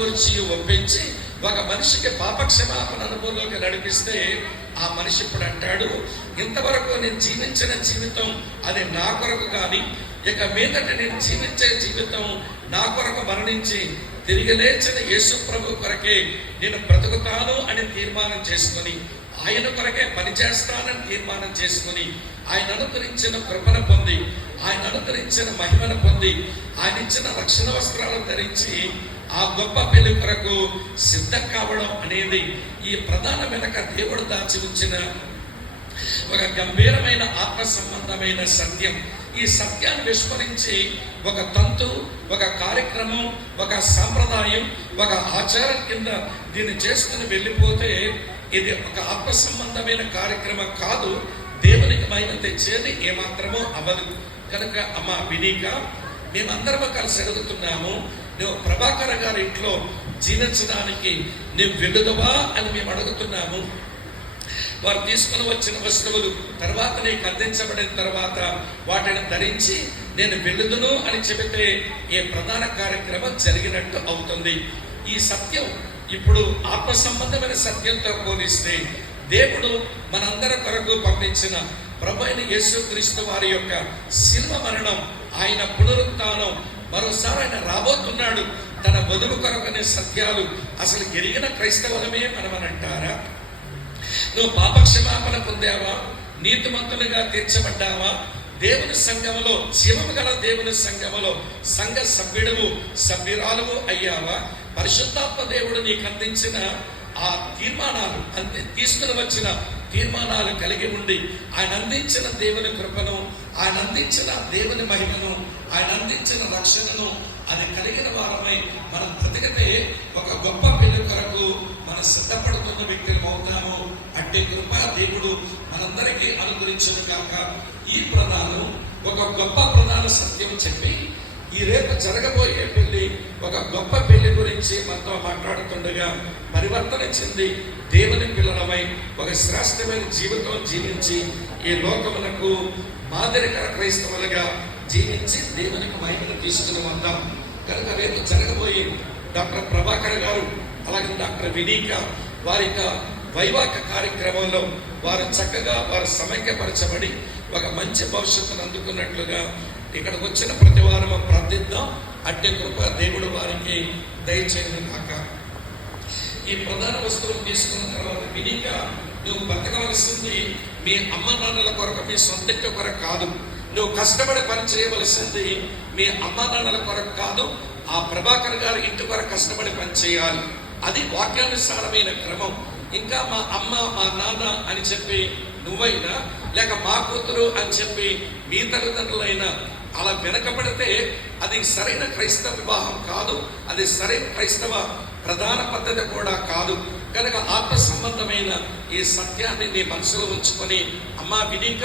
గురించి ఒప్పించి ఒక మనిషికి పాపక్షమాపణ అనుభవంలోకి నడిపిస్తే ఆ మనిషి ఇప్పుడు అంటాడు, ఇంతవరకు నేను జీవించిన జీవితం అది నా కొరకు కానీ, ఇక మీదట నేను జీవించే జీవితం నా కొరకు మరణించి తిరిగి లేచిన యేసు ప్రభు కొరకే నేను బ్రతుకుతాను అని తీర్మానం చేసుకుని, ఆయన కొరకే పనిచేస్తానని తీర్మానం చేసుకుని, ఆయన అనుగ్రహించిన కృపను పొంది, ఆయన అనుగ్రహించిన మహిమను పొంది, ఆయన ఇచ్చిన రక్షణ వస్త్రాలను ధరించి ఆ గొప్ప పెళ్లి కొరకు సిద్ధం కావడం అనేది ఈ ప్రధాన వెనక దేవుడు దాచి ఉంచిన ఒక గంభీరమైన ఆత్మ సంబంధమైన సత్యం. ఈ సత్యాన్ని విస్మరించి ఒక తంతు, ఒక కార్యక్రమం, ఒక సాంప్రదాయం, ఒక ఆచారం కింద దీన్ని చేసుకుని వెళ్ళిపోతే ఇది ఒక ఆత్మ సంబంధమైన కార్యక్రమం కాదు, దేవునికి మహిమ తెచ్చేది ఏమాత్రమో అవ్వదు. కనుక అమ్మ వినీక, మేమందరము కలిసి అడుగుతున్నాము, నువ్వు ప్రభాకర్ గారి ఇంట్లో జీవించడానికి నువ్వు వెళుదవా అని మేము అడుగుతున్నాము. వారు తీసుకుని వచ్చిన వస్తువులు తర్వాత నీకు అందించబడిన తర్వాత వాటిని ధరించి నేను వెళ్ళుదును అని చెబితే ఈ ప్రధాన కార్యక్రమం జరిగినట్టు అవుతుంది. ఈ సత్యం ఇప్పుడు ఆత్మ సంబంధమైన సత్యంతో పోలిస్తే దేవుడు మనందరి కొరకు పంపించిన ప్రభు అయిన యేసుక్రీస్తు వారి యొక్క శిలువ మరణం, ఆయన పునరుత్థానం, మరోసారి ఆయన రాబోతున్నాడు తన వధువు కొరకనే సత్యాలు అసలు ఎరిగిన క్రైస్తవులమే మనమని అంటారా? నువ్వు పాపక్షమాపణ పొందావా? నీతిమంతులుగా తీర్చబడ్డావా? దేవుని సంఘములో, జీవము గల దేవుని సంఘములో సంఘ సభ్యుడువు, సభ్యురాలువు అయ్యావా? పరిశుద్ధాత్మ దేవుడు నీకు అందించిన ఆ తీర్మానాలు, తీసుకుని వచ్చిన తీర్మానాలు కలిగి ఉండి ఆయన అందించిన దేవుని కృపను, ఆయన అందించిన దేవుని మహిమను, ఆయన అందించిన రక్షణను అది కలిగిన వారమై మనం బ్రతికితే ఒక గొప్ప పెళ్లి కొరకు మనం సిద్ధపడుతున్న వ్యక్తులు అవుతాము. అట్టి కృప దేవుడు మనందరికీ అనుగ్రహించును కాక. ఈ ప్రధానం ఒక గొప్ప ప్రధాన సత్యం చెప్పి ఈ రేపు జరగబోయే పెళ్లి, ఒక గొప్ప పెళ్లి గురించి మనతో మాట్లాడుతుండగా పరివర్తన చెంది దేవుని పిల్లలమై ఒక శ్రేష్టమైన జీవితం జీవించి ఈ లోకమునకు మాదిరికర క్రైస్తవులుగా జీవించి దేవునికి మహిమను తీసుకుని వద్దాం. కనుక రేపు జరగబోయే డాక్టర్ ప్రభాకర్ గారు అలాగే డాక్టర్ వినీక వారి యొక్క వైవాహిక కార్యక్రమంలో వారు చక్కగా వారు సమైక్యపరచబడి ఒక మంచి భవిష్యత్తును అందుకున్నట్లుగా ఇక్కడికి వచ్చిన ప్రతి వారం ప్రార్థిద్దాం. అట్టి కృప దేవుడు వారికి దయచేయను కాక. ఈ ప్రధాన వస్తువులు తీసుకున్న తర్వాత వినీక, నువ్వు బతకవలసింది మీ అమ్మ నాన్నల కొరకు, మీ సొంత కొరకు కాదు. నువ్వు కష్టపడి పని చేయవలసింది మీ అమ్మ నాన్నల కొరకు కాదు, ఆ ప్రభాకర్ గారి ఇంటి కొరకు కష్టపడి పని చేయాలి. అది వాక్యానుసారమైన క్రమం. ఇంకా మా అమ్మ మా నాన్న అని చెప్పి నువ్వైనా, లేక మా కూతురు అని చెప్పి మీ తల్లిదండ్రులైనా అలా వెనకబడితే అది సరైన క్రైస్తవ వివాహం కాదు, అది సరైన క్రైస్తవ ప్రధాన పద్ధతి కూడా కాదు. కనుక ఆత్మ సంబంధమైన ఈ సత్యాన్ని నీ మనసులో ఉంచుకొని, అమ్మా వినీక,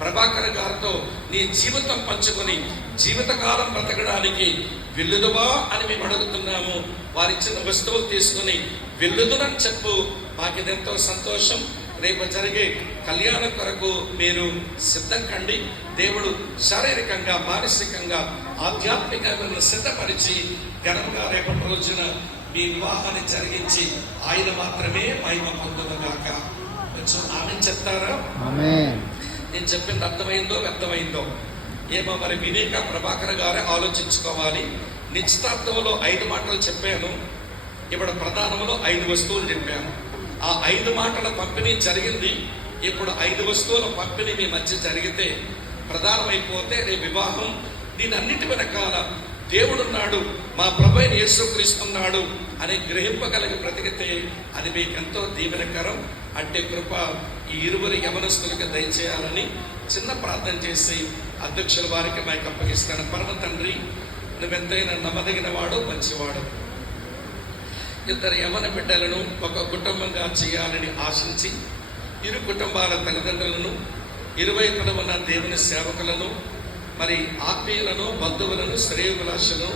ప్రభాకర్ గారితో నీ జీవితం పంచుకొని జీవితకాలం బ్రతకడానికి వెళ్ళుదువా అని మేము అడుగుతున్నాము. వారిచ్చిన వస్తువులు తీసుకుని వెళ్ళుదునని చెప్పు. మాకిదెంతో సంతోషం. రేపు జరిగే కళ్యాణం కొరకు మీరు సిద్ధం కండి. దేవుడు శారీరకంగా, మానసికంగా, ఆధ్యాత్మికంగా సిద్ధపరిచి ఘనంగా రేపటి రోజున మీ వివాహాన్ని జరిగించి ఆయన మాత్రమే మహిమ పొందుగాక. కొంచెం ఆమె చెప్తారా? నేను చెప్పింది అర్థమైందో వ్యర్థమైందో ఏమో మరి వినీక ప్రభాకర్ గారే ఆలోచించుకోవాలి. నిశ్చితార్థంలో 5 మాటలు చెప్పాను, ఇప్పుడు ప్రధానంలో 5 వస్తువులు చెప్పాను. ఆ 5 మాటల పంపిణీ జరిగింది. ఇప్పుడు 5 వస్తువుల పంపిణీ మీ మధ్య జరిగితే ప్రధానమైపోతే రేపు వివాహం. దీని అన్నిటి వెనకాల దేవుడున్నాడు, మా ప్రభువైన యేసుక్రీస్తున్నాడు అని గ్రహింపగలిగి బ్రతికితే అది మీకు ఎంతో దీవెనకరం. అంటే కృప ఈ 20 యవనస్తులకు దయచేయాలని చిన్న ప్రార్థన చేసి అధ్యక్షుల వారికి మైక్ అప్పగిస్తాను. పరమ తండ్రి, నువ్వెంతైనా నమ్మదగిన వాడు, మంచివాడు. 2 యవన బిడ్డలను ఒక కుటుంబంగా చేయాలని ఆశించి 2 కుటుంబాల తల్లిదండ్రులను, ఇరువైపున ఉన్న దేవుని సేవకులను, మరి ఆత్మీయులను, బంధువులను, శ్రేయోభిలాషను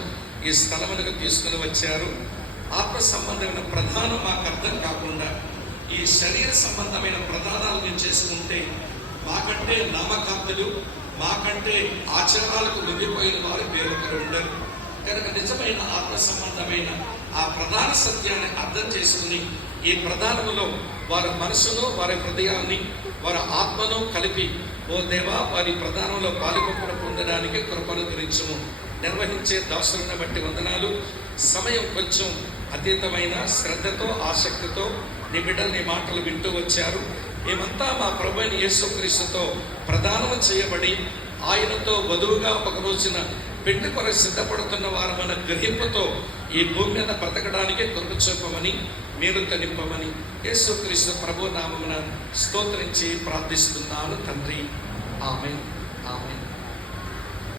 ఈ స్థలములకు తీసుకుని వచ్చారు. ఆత్మ సంబంధమైన ప్రధానం మాకు అర్థం కాకుండా ఈ శరీర సంబంధమైన ప్రధానాలు మేము చేసుకుంటే మాకంటే నామకాంతులు, మాకంటే ఆచారాలకు లొంగిపోయిన వారు వేరొకరు ఉండరు. కనుక నిజమైన ఆత్మ సంబంధమైన ఆ ప్రధాన సత్యాన్ని అర్థం చేసుకుని ఈ ప్రధానములో వారి మనసును, వారి హృదయాన్ని, వారి ఆత్మను కలిపి, ఓ దేవా, వారి ప్రధానంలో పాలుపొప్పును పొందడానికి కృపను గురించము. నిర్వహించే దాసులను బట్టి వందనాలు. సమయం కొంచెం అతీతమైన శ్రద్ధతో, ఆసక్తితో నీ బిడ్డలు నీ మాటలు వింటూ వచ్చారు. మేమంతా మా ప్రభువైన యేసుక్రీస్తుతో ప్రదానం చేయబడి ఆయనతో వధువుగా ఒక రోజున పెళ్లి కొరకు సిద్ధపడుతున్న వారు మన గ్రహింపుతో ఈ భూమి మీద బ్రతకడానికి కృప చూపమని, మీరు నింపమని యేసుక్రీస్తు ప్రభు నామమున స్తోత్రించి ప్రార్థిస్తున్నాను తండ్రి. ఆమేన్, ఆమేన్.